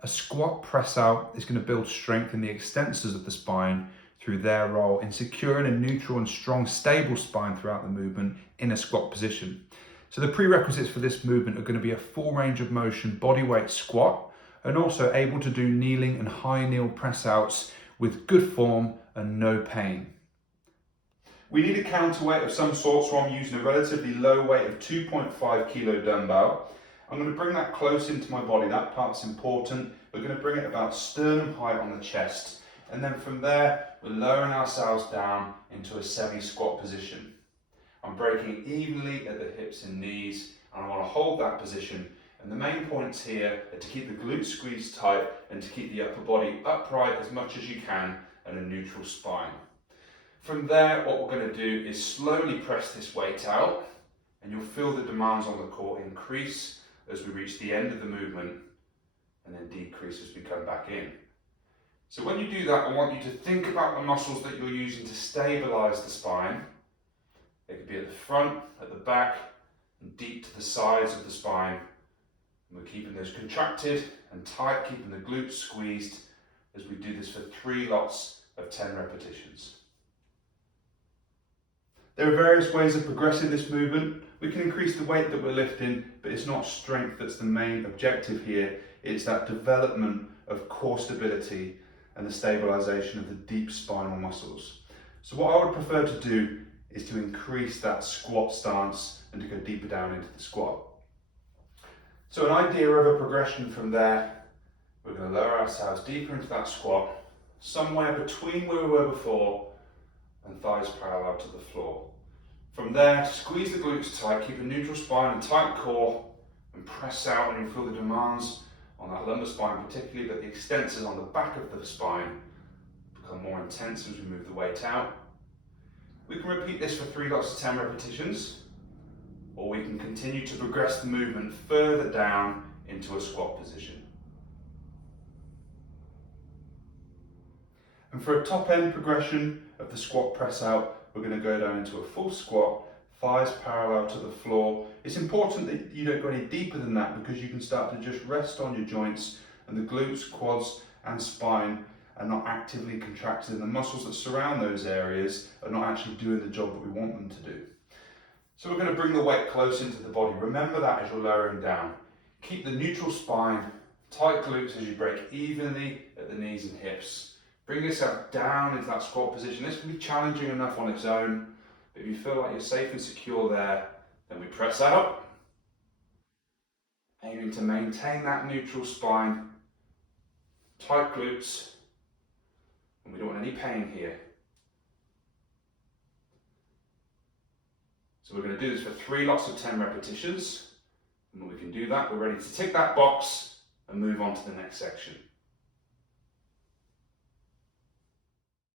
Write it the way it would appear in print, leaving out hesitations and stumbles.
A squat press out is going to build strength in the extensors of the spine through their role in securing a neutral and strong, stable spine throughout the movement in a squat position. So the prerequisites for this movement are going to be a full range of motion bodyweight squat, and also able to do kneeling and high kneel press outs with good form and no pain. We need a counterweight of some sort, so I'm using a relatively low weight of 2.5 kilo dumbbell. I'm going to bring that close into my body. That part's important. We're going to bring it about sternum height on the chest, and then from there we're lowering ourselves down into a semi-squat position. I'm breaking evenly at the hips and knees, and I want to hold that position. And the main points here are to keep the glutes squeezed tight and to keep the upper body upright as much as you can and a neutral spine. From there, what we're going to do is slowly press this weight out, and you'll feel the demands on the core increase as we reach the end of the movement, and then decrease as we come back in. So when you do that, I want you to think about the muscles that you're using to stabilize the spine. They could be at the front, at the back, and deep to the sides of the spine. And we're keeping those contracted and tight, keeping the glutes squeezed as we do this for 3 lots of 10 repetitions. There are various ways of progressing this movement. We can increase the weight that we're lifting, but it's not strength that's the main objective here. It's that development of core stability and the stabilization of the deep spinal muscles. So what I would prefer to do is to increase that squat stance and to go deeper down into the squat. So an idea of a progression from there, we're going to lower ourselves deeper into that squat, somewhere between where we were before and thighs parallel to the floor. From there, squeeze the glutes tight, keep a neutral spine and tight core, and press out, and you'll feel the demands on that lumbar spine, particularly that the extensors on the back of the spine become more intense as we move the weight out. We can repeat this for 3 lots of 10 repetitions, or we can continue to progress the movement further down into a squat position. And for a top end progression of the squat press out, we're going to go down into a full squat, thighs parallel to the floor. It's important that you don't go any deeper than that, because you can start to just rest on your joints and the glutes, quads and spine are not actively contracted, and the muscles that surround those areas are not actually doing the job that we want them to do. So we're going to bring the weight close into the body. Remember that as you're lowering down. Keep the neutral spine, tight glutes as you break evenly at the knees and hips. Bring yourself down into that squat position. This can be challenging enough on its own, but if you feel like you're safe and secure there, then we press out, aiming to maintain that neutral spine, tight glutes, and we don't want any pain here. So we're going to do this for 3 lots of 10 repetitions, and when we can do that, we're ready to tick that box and move on to the next section.